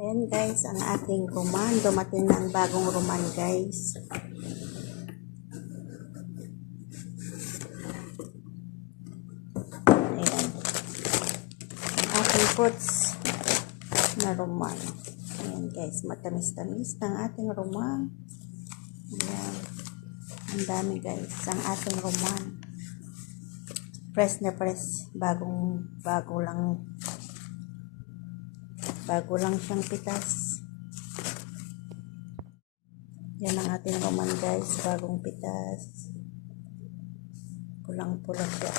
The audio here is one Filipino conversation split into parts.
Ayan guys, ang ating roman. Dumating na ang bagong roman guys. Ayan. Ang ating fruits na roman. Ayan guys, matamis-tamis ng ating roman. Ayan. Ang dami guys, ang ating roman. Fresh na fresh. Bago lang siyang pitas. Yan ang ating roman guys, bagong pitas. Pulang-pula siya.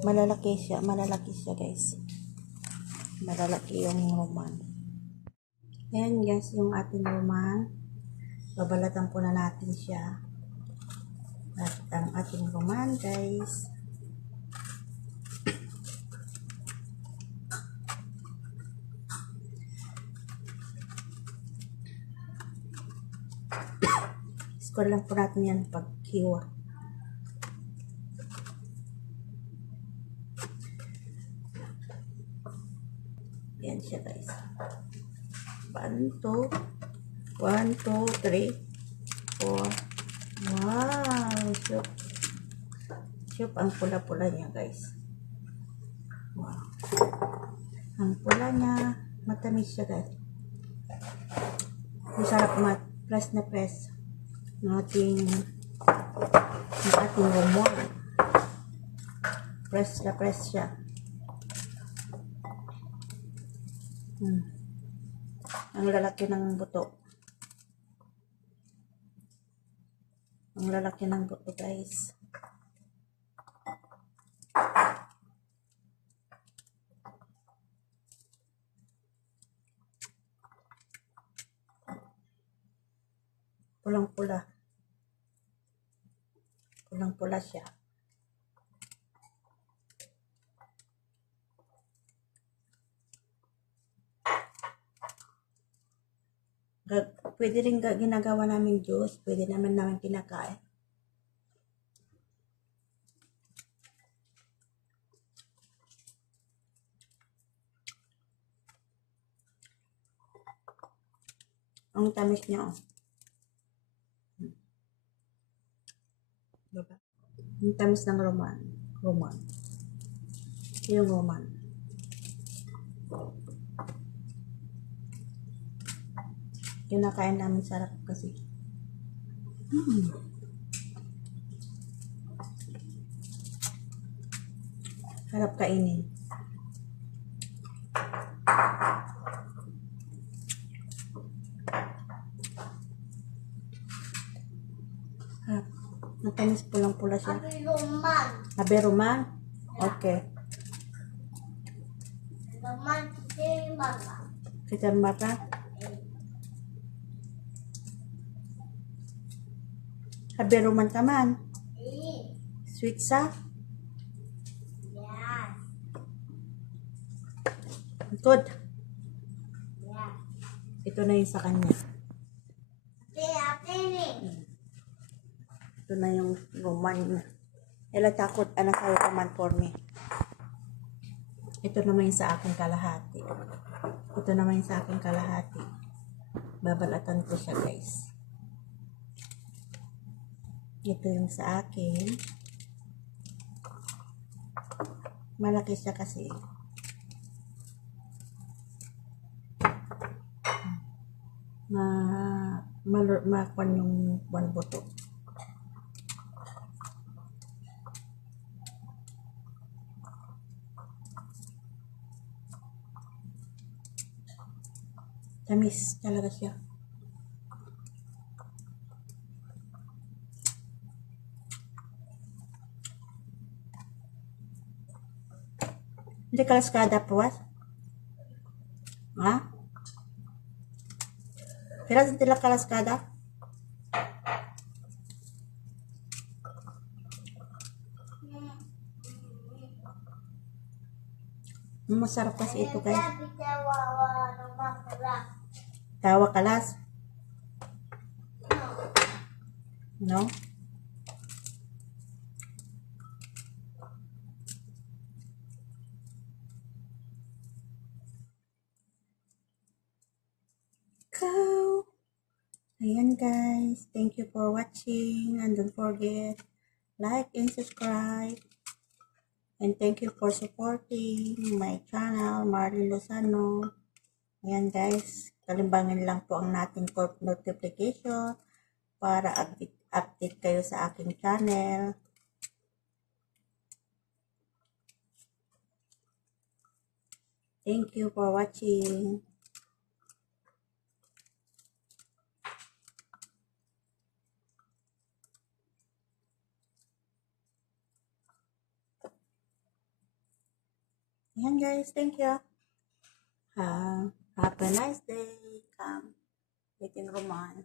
Malalaki siya guys. Malalaki yung roman. Ayan guys, yung ating roman. Babalatan po na natin siya. At ang ating roman guys. Score lang po natin yan paghiwa. Yan siya guys. 1, 2, 3, 4. Wow! Shoop ang pula-pula niya guys. Wow. Ang pula niya, matamis siya guys. Masarap press na press ng ating roman. Press na press siya. Ang lalaki ng buto. Ang lalaki ng buto guys. Pulang-pula. Pulang-pula siya. Pwede rin ginagawa namin juice. Pwede naman kinakain. Ang tamis niya oh. Diba? Ang tamis ng roman. Yung roman. Kinakain namin, sarap kasi. Sarap kainin. Matamis pulang-pula siya. Abe roman. Okay. Kita mata. Abe roman ka man. Sweet sa? Yes. Good. Yeah. Ito na yung sa kanya. Ito na yung roman. Ela takot anak kayo kaman for me. Ito naman yung sa aking kalahati. Babalatan ko siya guys. Ito yung sa akin. Malaki siya kasi. Makwan yung buwan buto. Tamis talaga siya. Hindi kalaskada puwas? Ha? Pero hindi lang kalaskada? Masarap kasi ito guys. Tawa kalas? No? Ayan guys, thank you for watching and don't forget like and subscribe. And thank you for supporting my channel, Marlene Lozano. Ayan guys, kalimbangin lang po ang nating notification para update kayo sa aking channel. Thank you for watching. Ayan guys, thank you. Have a nice day. Come, eating Roman.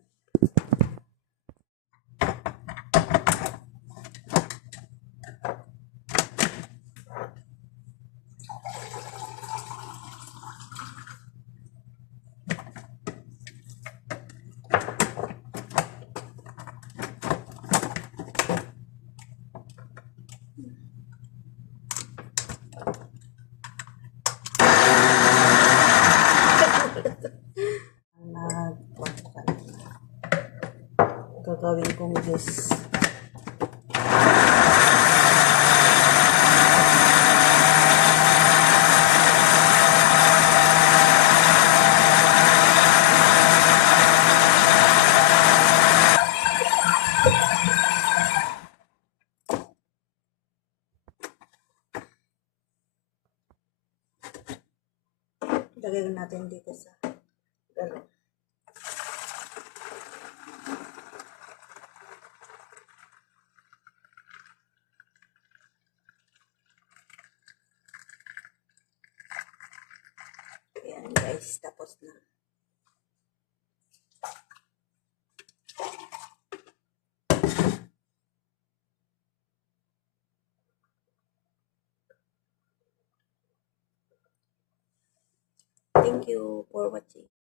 Gagawin kong juice. Lagay natin dito sa galon. Ayan guys, tapos na. Thank you for watching.